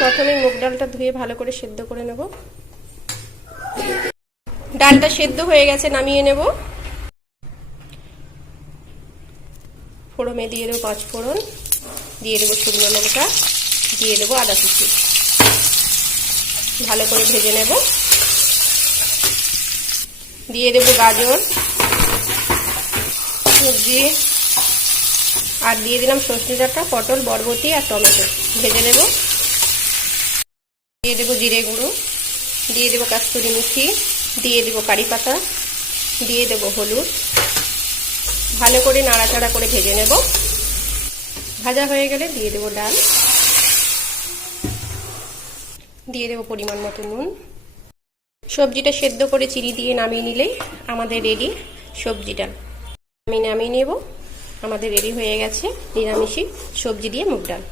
প্রথমে মুগ ডালটা ধুয়ে ভালো করে সেদ্ধ করে নেব। ডালটা সেদ্ধ হয়ে গেছে, নামিয়ে নেব। ফোড়নে দিয়ে দেবো 5 ফোড়ন, দিয়ে দেবো শুকনো লঙ্কা, দিয়ে দেবো আদা কুচি। ভালো করে ভেজে নেব। দিয়ে দেবো গাজর, সবজি, আর দিয়ে দিলাম সর্ষে ডাঁটা, পটল, বরবটি আর টমেটো। ভেজে নেব। দিয়ে দেবো জিরে গুঁড়ো, দিয়ে দেবো কাস্তুরি মেথি, দিয়ে দেবো কারি পাতা, দিয়ে দেবো হলুদ। ভালো করে নাড়াচাড়া করে ভেজে নেব। ভাজা হয়ে গেলে দিয়ে দেবো ডাল, দিয়ে দেবো পরিমাণ মতো নুন। সবজিটা সেদ্ধ করে চিনি দিয়ে নামিয়ে নিলেই আমাদের রেডি সবজি ডাল। আমি নামিয়ে নেব। আমাদের রেডি হয়ে গেছে নিরামিষি সবজি দিয়ে মুগ ডাল।